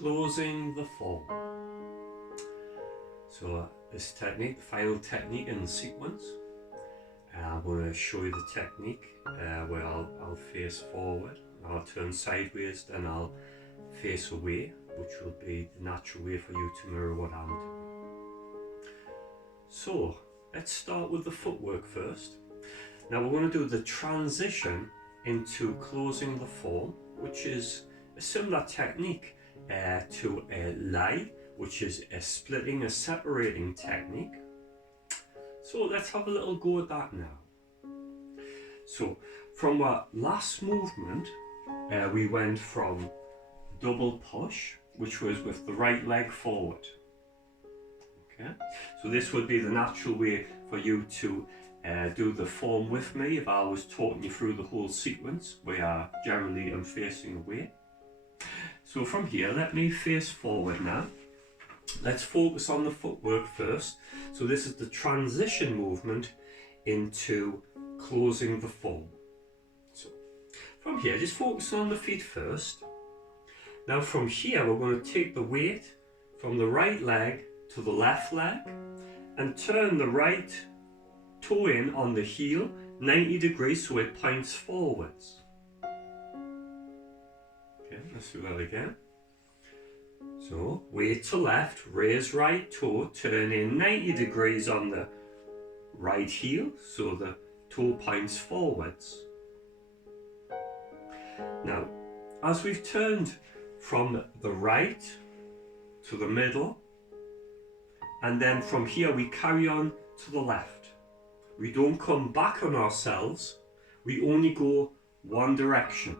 closing the form. So this technique, the final technique in the sequence, I'm going to show you the technique where I'll face forward, I'll turn sideways, then I'll face away, which will be the natural way for you to mirror what I'm doing. So let's start with the footwork first. Now we're going to do the transition into closing the form, which is a similar technique to a lie, which is a splitting, a separating technique. So let's have a little go at that now. So from our last movement, we went from double push, which was with the right leg forward. Okay, so this would be the natural way for you to do the form with me if I was talking you through the whole sequence, where generally I'm facing away. So from here, let me face forward now. Let's focus on the footwork first. So this is the transition movement into closing the form. So from here, just focus on the feet first. Now from here, we're going to take the weight from the right leg to the left leg and turn the right toe in on the heel 90 degrees so it points forwards. Okay, let's do that again. So weight to left, raise right toe, turn in 90 degrees on the right heel so the toe points forwards. Now, as we've turned from the right to the middle, and then from here we carry on to the left. We don't come back on ourselves, we only go one direction.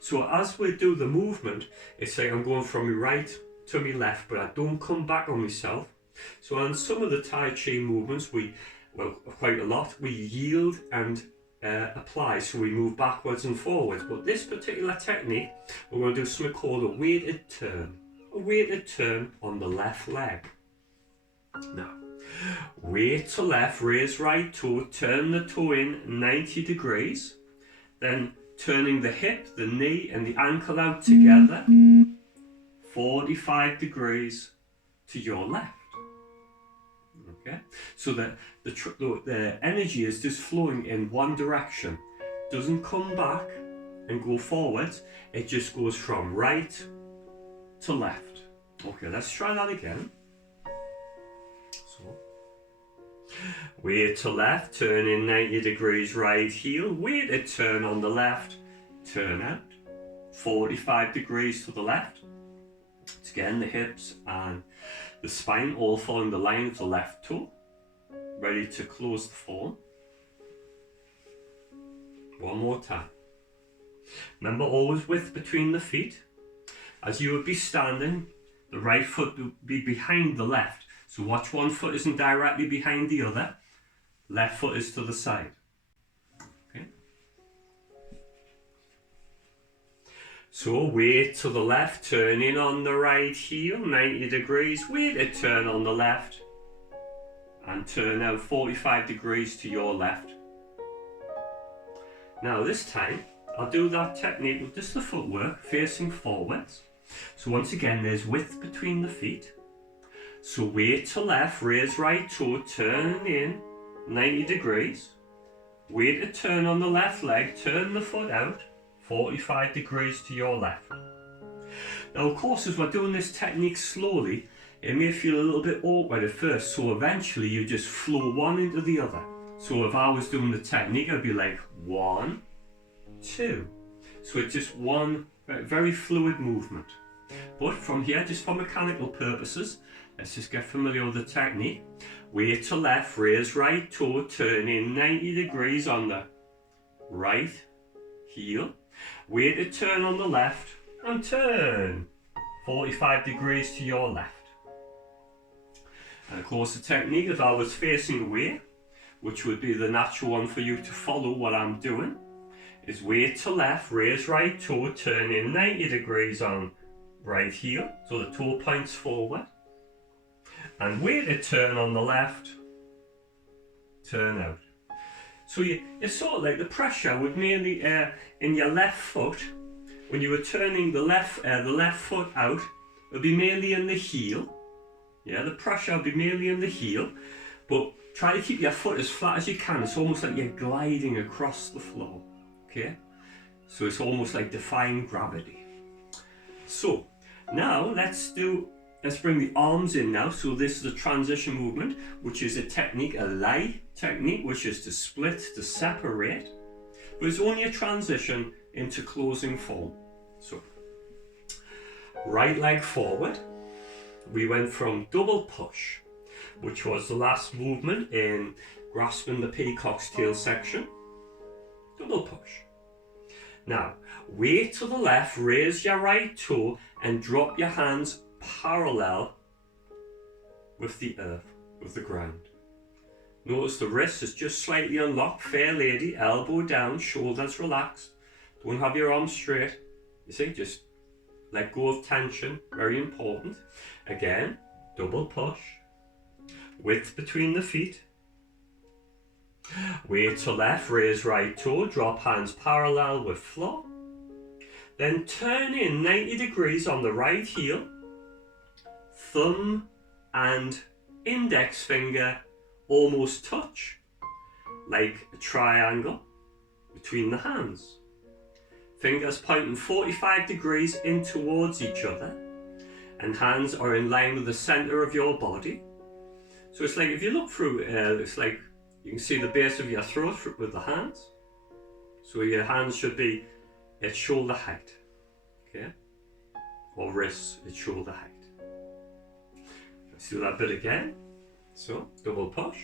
So as we do the movement, it's like I'm going from my right to my left, but I don't come back on myself. So on some of the Tai Chi movements, quite a lot, we yield and apply, so we move backwards and forwards. But this particular technique, we're going to do something called a weighted turn. A weighted turn on the left leg. Now, weight to left, raise right toe, turn the toe in 90 degrees, then turning the hip, the knee and the ankle out together, 45 degrees to your left. Okay, so that the energy is just flowing in one direction, doesn't come back and go forwards, it just goes from right to left. Okay, let's try that again. So, weight to left, turn in 90 degrees right heel, weighted turn on the left, turn out, 45 degrees to the left. It's again the hips and the spine all following the line of the left toe, ready to close the form. One more time. Remember, always width between the feet. As you would be standing, the right foot would be behind the left. So watch, one foot isn't directly behind the other. Left foot is to the side. Okay. So weight to the left, turn in on the right heel, 90 degrees, weighted turn on the left, and turn out 45 degrees to your left. Now this time, I'll do that technique with just the footwork, facing forwards. So once again, there's width between the feet. So weight to left, raise right toe, turn in 90 degrees, weighted turn on the left leg, turn the foot out, 45 degrees to your left. Now of course, as we're doing this technique slowly, it may feel a little bit awkward at first, so eventually you just flow one into the other. So if I was doing the technique, I'd be like 1, 2. So it's just one very fluid movement. But from here, just for mechanical purposes, let's just get familiar with the technique. Weight to left, raise right toe, turn in 90 degrees on the right heel. Weighted turn on the left and turn 45 degrees to your left. And of course the technique, if I was facing away, which would be the natural one for you to follow what I'm doing, is weight to left, raise right toe, turn in 90 degrees on right heel, so the toe points forward, and weighted turn on the left, turn out. So it's sort of like the pressure would mainly in your left foot, when you were turning the left foot out, will be mainly in the heel. Yeah, the pressure will be mainly in the heel, but try to keep your foot as flat as you can. It's almost like you're gliding across the floor, okay? So it's almost like defying gravity. So now let's bring the arms in now. So this is a transition movement, which is a technique, a lie technique, which is to split, to separate, but it's only a transition into closing form. So right leg forward. We went from double push, which was the last movement in grasping the peacock's tail section. Double push. Now, weight to the left, raise your right toe and drop your hands parallel with the earth, with the ground. Notice the wrist is just slightly unlocked. Fair lady, elbow down, shoulders relaxed. Don't have your arms straight. You see, just let go of tension, very important. Again, double push. Width between the feet. Weight to left, raise right toe, drop hands parallel with floor. Then turn in 90 degrees on the right heel. Thumb and index finger almost touch, like a triangle between the hands. Fingers pointing 45 degrees in towards each other, and hands are in line with the center of your body. So it's like, if you look through, it's like you can see the base of your throat with the hands. So your hands should be at shoulder height, okay? Or wrists at shoulder height. Let's do that bit again. So, double push.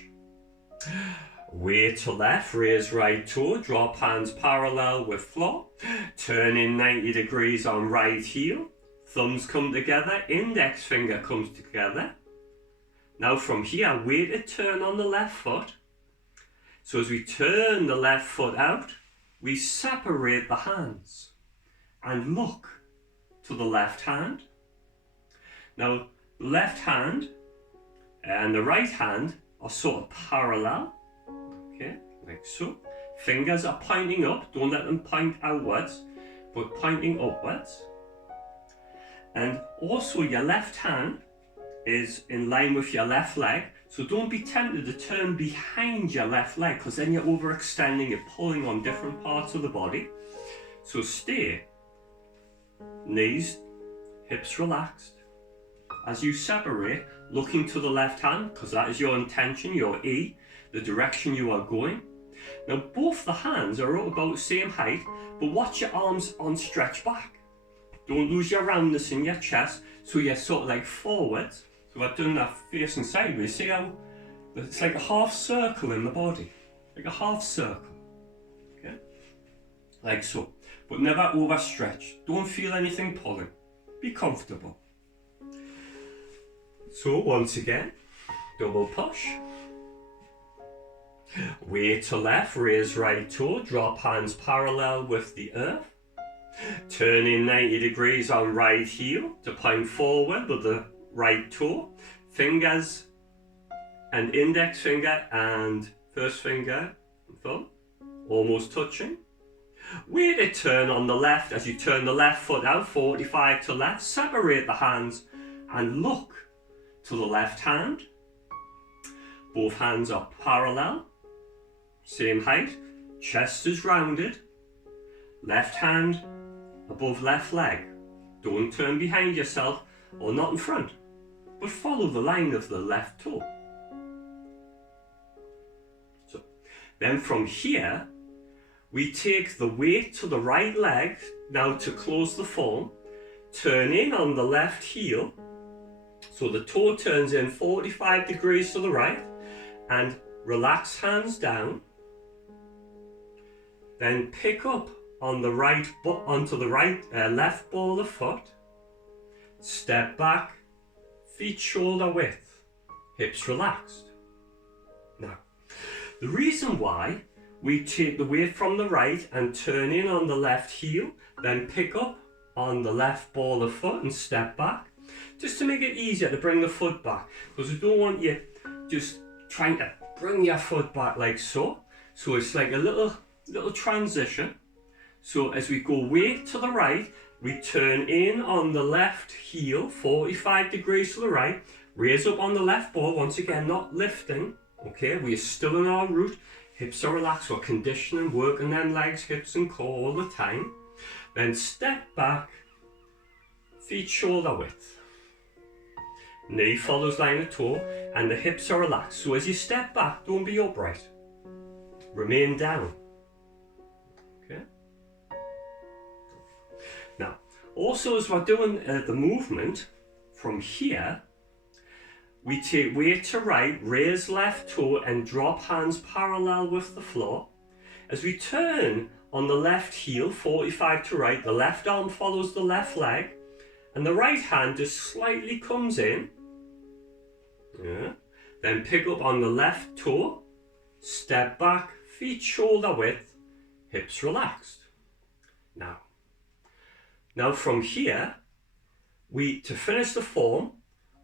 Weight to left, raise right toe, drop hands parallel with floor. Turn in 90 degrees on right heel. Thumbs come together, index finger comes together. Now from here, weighted turn on the left foot. So as we turn the left foot out, we separate the hands and look to the left hand. Now, the left hand and the right hand are sort of parallel, okay, like so. Fingers are pointing up, don't let them point outwards, but pointing upwards. And also your left hand is in line with your left leg, so don't be tempted to turn behind your left leg, because then you're overextending, you're pulling on different parts of the body. So stay, knees, hips relaxed. As you separate, looking to the left hand, because that is your intention, your E, the direction you are going. Now both the hands are about the same height, but watch your arms on stretch back. Don't lose your roundness in your chest, so you're sort of like forwards. So I've done that facing sideways. See how it's like a half circle in the body, like a half circle, okay? Like so, but never overstretch. Don't feel anything pulling. Be comfortable. So once again, double push. Weight to left, raise right toe, drop hands parallel with the earth. Turn in 90 degrees on right heel to point forward with the right toe. Fingers and index finger and first finger and thumb almost touching. Weighted turn on the left as you turn the left foot out, 45 to left. Separate the hands and look to the left hand. Both hands are parallel, same height. Chest is rounded. Left hand above left leg. Don't turn behind yourself or not in front, but follow the line of the left toe. So then from here, we take the weight to the right leg now to close the form. Turn in on the left heel, so the toe turns in 45 degrees to the right, and relax hands down. Then pick up on the right onto the left ball of foot. Step back, feet shoulder width, hips relaxed. Now, the reason why we take the weight from the right and turn in on the left heel, then pick up on the left ball of foot and step back, just to make it easier to bring the foot back, because we don't want you just trying to bring your foot back like so. So it's like a little transition. So as we go weight to the right, we turn in on the left heel, 45 degrees to the right, raise up on the left ball, once again not lifting, okay, we are still in our root, hips are relaxed, we're conditioning, working them legs, hips and core all the time. Then step back, feet shoulder width. Knee follows line of toe and the hips are relaxed. So as you step back, don't be upright. Remain down. Okay. Now, also as we're doing the movement from here, we take weight to right, raise left toe and drop hands parallel with the floor. As we turn on the left heel, 45 to right, the left arm follows the left leg and the right hand just slightly comes in. Yeah. Then pick up on the left toe, step back, feet shoulder width, hips relaxed. Now from here, to finish the form,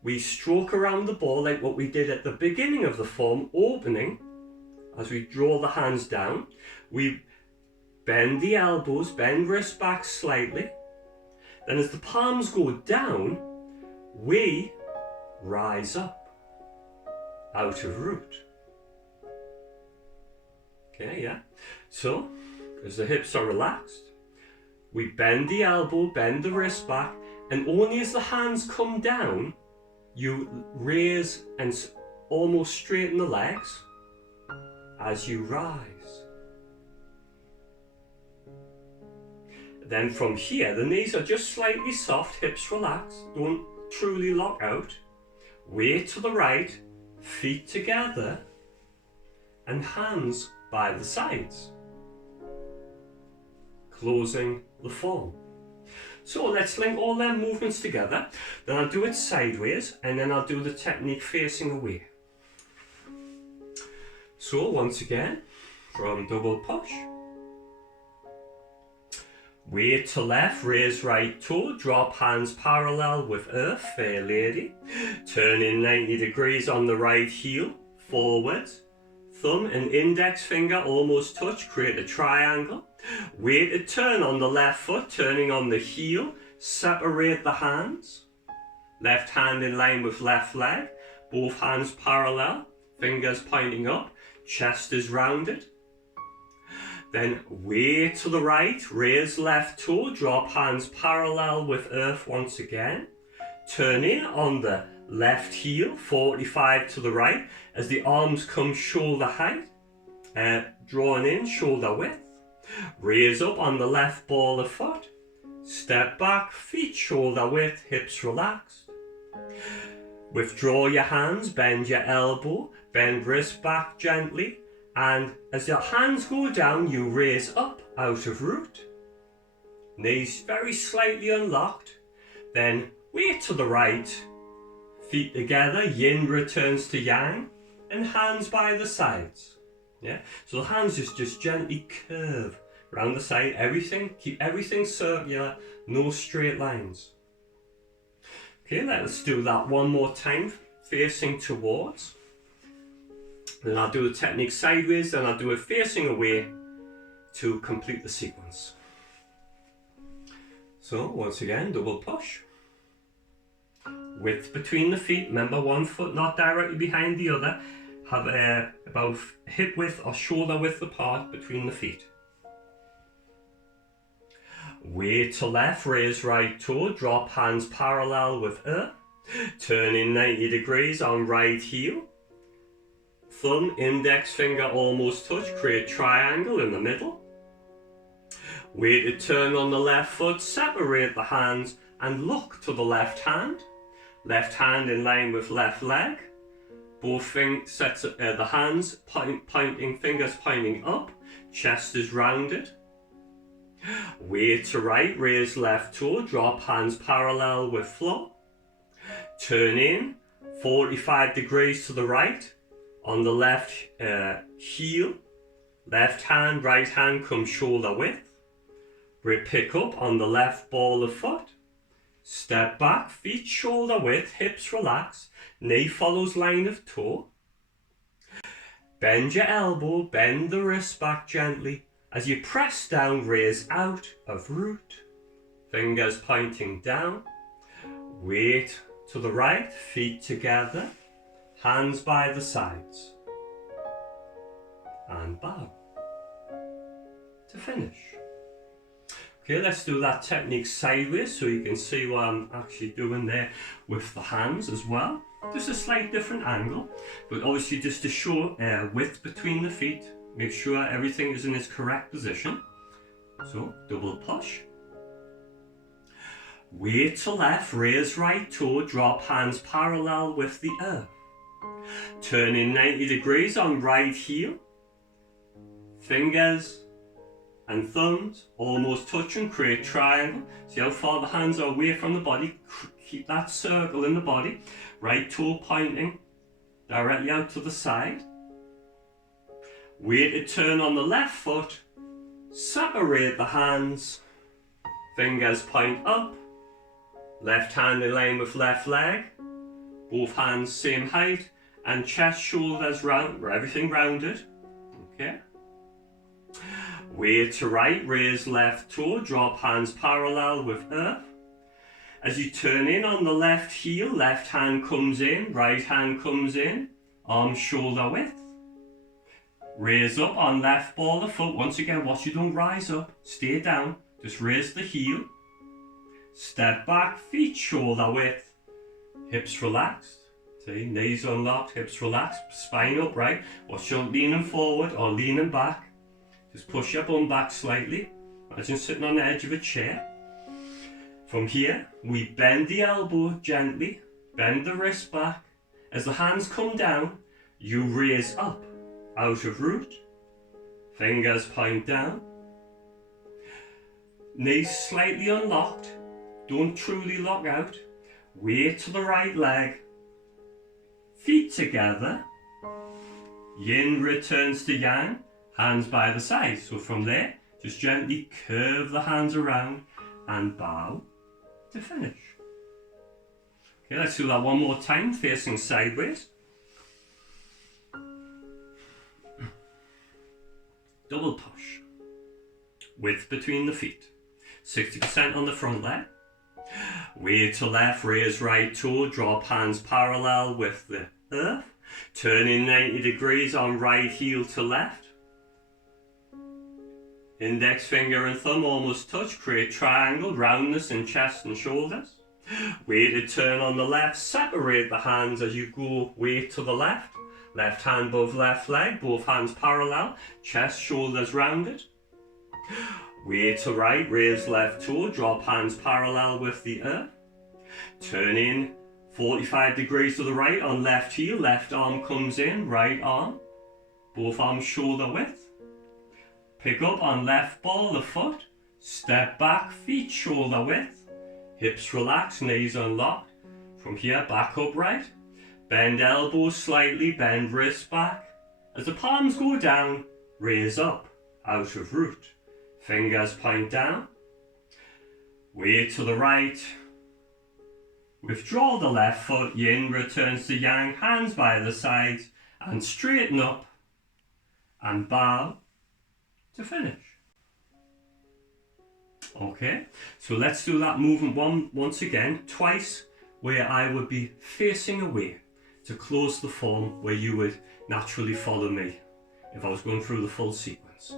we stroke around the ball like what we did at the beginning of the form, opening. As we draw the hands down, we bend the elbows, bend wrist back slightly. Then as the palms go down, we rise up out of root. Okay, yeah. So, as the hips are relaxed, we bend the elbow, bend the wrist back, and only as the hands come down, you raise and almost straighten the legs as you rise. Then from here, the knees are just slightly soft, hips relaxed, don't truly lock out. Weight to the right, feet together, and hands by the sides. Closing the form. So let's link all them movements together. Then I'll do it sideways and then I'll do the technique facing away. So once again, from double push. Weight to left, raise right toe, drop hands parallel with earth, fair lady. Turn in 90 degrees on the right heel, forwards. Thumb and index finger almost touch, create a triangle. Weighted turn on the left foot, turning on the heel, separate the hands. Left hand in line with left leg, both hands parallel, fingers pointing up, chest is rounded. Then weight to the right, raise left toe, drop hands parallel with earth once again. Turn in on the left heel, 45 to the right, as the arms come shoulder height, drawn in, shoulder width. Raise up on the left ball of foot, step back, feet shoulder width, hips relaxed. Withdraw your hands, bend your elbow, bend wrist back gently, and as your hands go down, you raise up out of root. Knees very slightly unlocked, then weight to the right, feet together, yin returns to yang, and hands by the sides. Yeah, so the hands just gently curve around the side, keep everything circular, no straight lines. Okay, let's do that one more time, facing towards. Then I'll do the technique sideways, then I'll do it facing away to complete the sequence. So once again, double push. Width between the feet, remember one foot not directly behind the other, have about hip width or shoulder width apart between the feet. Weight to left, raise right toe, drop hands parallel with earth, turn in 90 degrees on right heel, thumb, index finger almost touch, create triangle in the middle. Weighted turn on the left foot, separate the hands and look to the left hand in line with left leg. Both the hands pointing, fingers pointing up, chest is rounded. Weight to right, raise left toe, drop hands parallel with floor. Turn in, 45 degrees to the right, on the left heel. Left hand, right hand come shoulder width. Pick up on the left ball of foot. Step back, feet shoulder width, hips relax, knee follows line of toe. Bend your elbow, bend the wrist back gently, As you press down, raise out of root. Fingers pointing down. Weight to the right, feet together. Hands by the sides. And bow. To finish. Okay, let's do that technique sideways so you can see what I'm actually doing there with the hands as well. Just a slight different angle, but obviously just to show width between the feet. Make sure everything is in its correct position. So, double push. Weight to left, raise right toe, drop hands parallel with the earth. Turning 90 degrees on right heel. Fingers and thumbs almost touching, create triangle. See how far the hands are away from the body. Keep that circle in the body. Right toe pointing directly out to the side. Weighted turn on the left foot. Separate the hands. Fingers point up. Left hand in line with left leg. Both hands same height. And chest, shoulders round, everything rounded. Okay. Weight to right, raise left toe, drop hands parallel with earth. As you turn in on the left heel, left hand comes in, right hand comes in, arms shoulder width. Raise up on left ball of foot. Once again, watch you don't rise up, stay down, just raise the heel. Step back, feet shoulder width, hips relaxed. See, knees unlocked, hips relaxed, spine upright. Watch you leaning forward or leaning back. Just push your bum back slightly. Imagine sitting on the edge of a chair. From here, we bend the elbow gently, bend the wrist back. As the hands come down, you raise up, out of root. Fingers point down. Knees slightly unlocked. Don't truly lock out. Weight to the right leg. Feet together. Yin returns to yang. Hands by the side. So from there, just gently curve the hands around and bow to finish. Okay, let's do that one more time, facing sideways. Double push. Width between the feet. 60% on the front leg. Weight to left, raise right toe, drop hands parallel with the earth. Turning 90 degrees on right heel to left. Index finger and thumb almost touch, create triangle, roundness in chest and shoulders. Weighted turn on the left, separate the hands as you go weight to the left. Left hand above left leg, both hands parallel, chest, shoulders rounded. Weight to right, raise left toe, drop hands parallel with the earth. Turn in 45 degrees to the right on left heel, left arm comes in, right arm. Both arms shoulder width. Pick up on left ball of foot, step back, feet shoulder width, hips relaxed, knees unlocked. From here, back upright, bend elbows slightly, bend wrists back. As the palms go down, raise up, out of root. Fingers point down, weight to the right. Withdraw the left foot, yin returns to yang, hands by the sides, and straighten up, and bow to finish. Okay, so let's do that movement once again, twice, where I would be facing away to close the form where you would naturally follow me if I was going through the full sequence.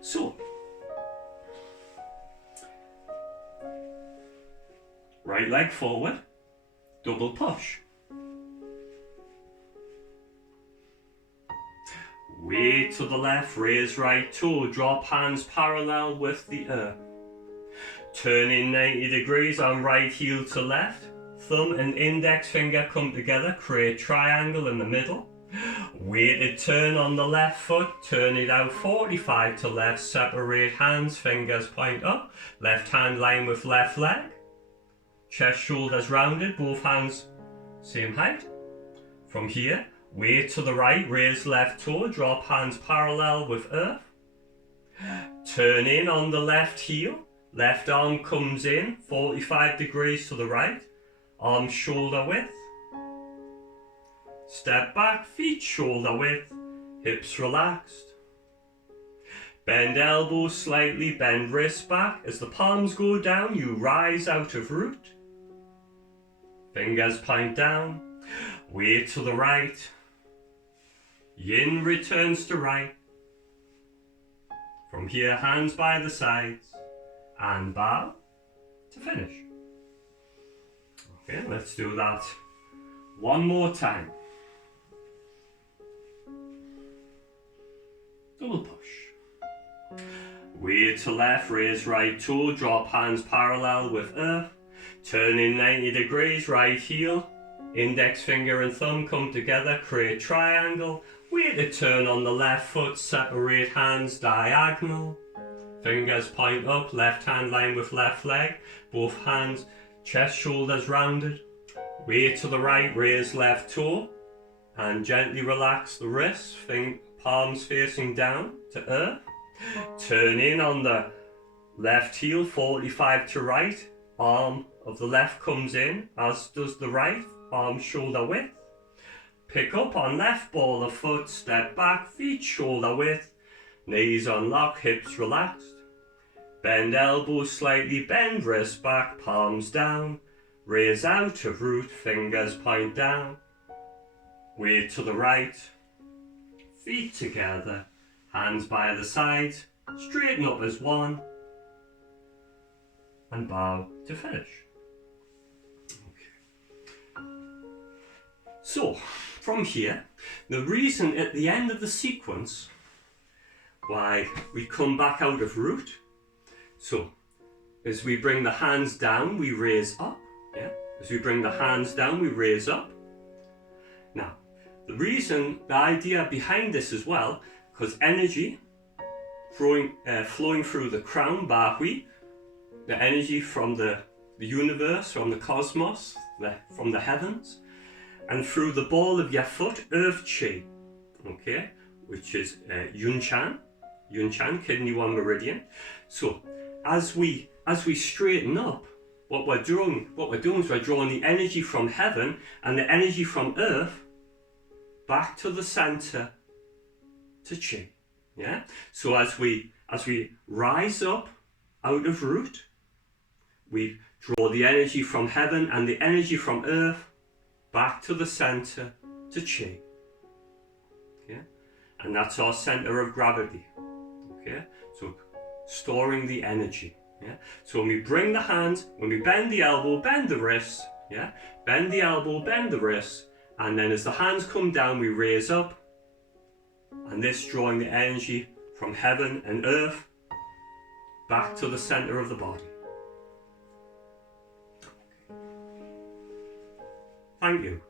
So, right leg forward, double push. Weight to the left, raise right toe, drop hands parallel with the earth. Turning 90 degrees on right heel to left. Thumb and index finger come together, create triangle in the middle. Weighted turn on the left foot, turn it out 45 to left, separate hands, fingers point up. Left hand line with left leg. Chest, shoulders rounded, both hands same height. From here, weight to the right, raise left toe, drop hands parallel with earth. Turn in on the left heel, left arm comes in, 45 degrees to the right, arm shoulder width. Step back, feet shoulder width, hips relaxed. Bend elbows slightly, bend wrists back. As the palms go down, you rise out of root. Fingers point down. Weight to the right. Yin returns to right. From here, hands by the sides. And bow to finish. Okay, let's do that one more time. Double push. Weight to left, raise right toe, drop hands parallel with earth. Turn in 90 degrees, right heel. Index finger and thumb come together, create triangle. Weight to turn on the left foot, separate hands diagonal. Fingers point up, left hand line with left leg. Both hands, chest, shoulders rounded. Weight to the right, raise left toe. And gently relax the wrists, palms facing down to earth. Turn in on the left heel, 45 to right. Arm of the left comes in, as does the right. Arm shoulder width. Pick up on left ball of foot, step back, feet shoulder width. Knees unlock, hips relaxed. Bend elbows slightly, bend wrists back, palms down. Raise out of root, fingers point down. Weight to the right. Feet together, hands by the sides. Straighten up as one. And bow to finish. Okay. So, from here, the reason at the end of the sequence why we come back out of root, so as we bring the hands down, we raise up. Yeah? As we bring the hands down, we raise up. Now, the reason, the idea behind this as well, because energy flowing through the crown, Bahui, the energy from the universe, from the cosmos, from the heavens, and through the ball of your foot, earth chi, okay, which is Yun Chan, kidney 1 meridian. So as we straighten up, what we're doing is we're drawing the energy from heaven and the energy from earth back to the center to chi. Yeah. So as we rise up out of root, we draw the energy from heaven and the energy from earth back to the center to chi. Okay. And that's our center of gravity. Okay. So storing the energy. Yeah. So when we bring the hands, when we bend the elbow, bend the wrist. Yeah. Bend the elbow, bend the wrist. And then as the hands come down, we raise up. And this drawing the energy from heaven and earth back to the center of the body. Thank you.